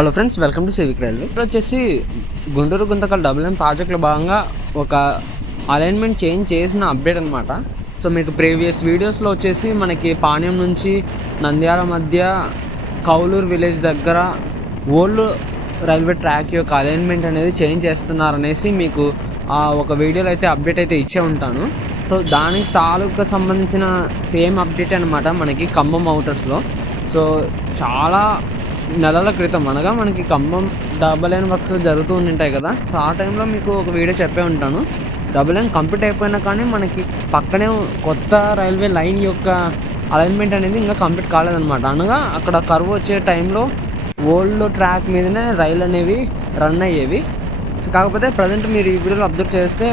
Hello friends welcome to civic railways వచ్చేసి Guntur Guntakal doubling ప్రాజెక్ట్లో భాగంగా ఒక అలైన్మెంట్ చేంజ్ చేసిన అప్డేట్ అనమాట సో మీకు ప్రీవియస్ వీడియోస్లో వచ్చేసి మనకి పాణ్యం నుంచి నంద్యాల మధ్య కౌలూరు విలేజ్ దగ్గర ఓల్డ్ రైల్వే ట్రాక్ యొక్క అలైన్మెంట్ అనేది చేంజ్ చేస్తున్నారనేసి మీకు ఆ ఒక వీడియోలో అయితే అప్డేట్ అయితే ఇచ్చే ఉంటాను. సో దానికి తాలూకా సంబంధించిన సేమ్ అప్డేట్ అనమాట మనకి ఖమ్మం అవుటర్స్లో సో చాలా నెలల క్రితం అనగా మనకి ఖమ్మం డబల్ లైన్ వర్క్స్ జరుగుతూ ఉంటాయి కదా. సో ఆ టైంలో మీకు ఒక వీడియో చెప్పే ఉంటాను. డబల్ లైన్ కంప్లీట్ అయిపోయినా కానీ మనకి పక్కనే కొత్త రైల్వే లైన్ యొక్క అలైన్మెంట్ అనేది ఇంకా కంప్లీట్ కాలేదన్నమాట. అనగా అక్కడ కర్వ్ వచ్చే టైంలో ఓల్డ్ ట్రాక్ మీదనే రైలు అనేవి రన్ అయ్యేవి. సో కాకపోతే ప్రజెంట్ మీరు ఈ వీడియోలో అబ్జర్వ్ చేస్తే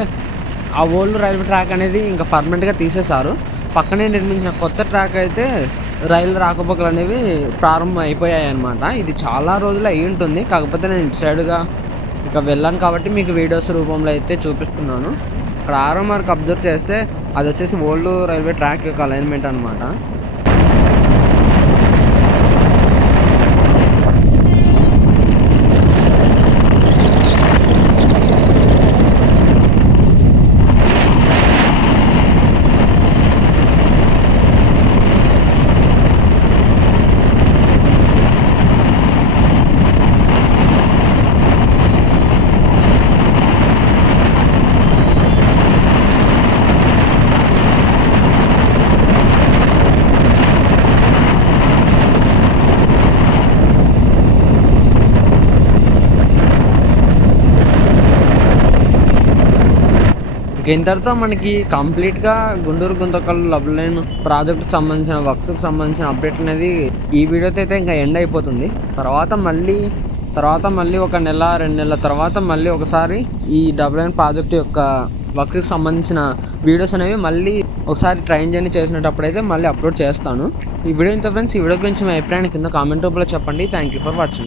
ఆ ఓల్డ్ రైల్వే ట్రాక్ అనేది ఇంకా పర్మనెంట్గా తీసేశారు. పక్కనే నిర్మించిన కొత్త ట్రాక్ అయితే రైలు రాకపోకలు అనేవి ప్రారంభం అయిపోయాయి అనమాట ఇది చాలా రోజులు అయి ఉంటుంది. కాకపోతే నేను ఇటు సైడ్గా ఇక వెళ్ళాను కాబట్టి మీకు వీడియోస్ రూపంలో అయితే చూపిస్తున్నాను. ఇక్కడ ఆరో మార్క్ అబ్జర్వ్ చేస్తే అది వచ్చేసి ఓల్డ్ రైల్వే ట్రాక్ యొక్క అలైన్మెంట్ అనమాట ఇక ఇంతటితో మనకి. కంప్లీట్గా గుంటూరు గుంతకల్ లబ్ లైన్ ప్రాజెక్ట్కి సంబంధించిన వర్క్స్కి సంబంధించిన అప్డేట్ అనేది ఈ వీడియోతో అయితే ఇంకా ఎండ్ అయిపోతుంది. తర్వాత మళ్ళీ తర్వాత మళ్ళీ ఒక నెల రెండు నెలల తర్వాత మళ్ళీ ఒకసారి ఈ డబుల్ లైన్ ప్రాజెక్ట్ యొక్క వర్క్స్కి సంబంధించిన వీడియోస్ అనేవి మళ్ళీ ఒకసారి ట్రైన్ జర్నీ చేసినప్పుడు అయితే మళ్ళీ అప్లోడ్ చేస్తాను. ఈ వీడియో ఇంత ఫ్రెండ్స్ ఈ వీడియో గురించి మీ అభిప్రాయాన్ని కింద కామెంట్ రూపంలో చెప్పండి. Thank you for watching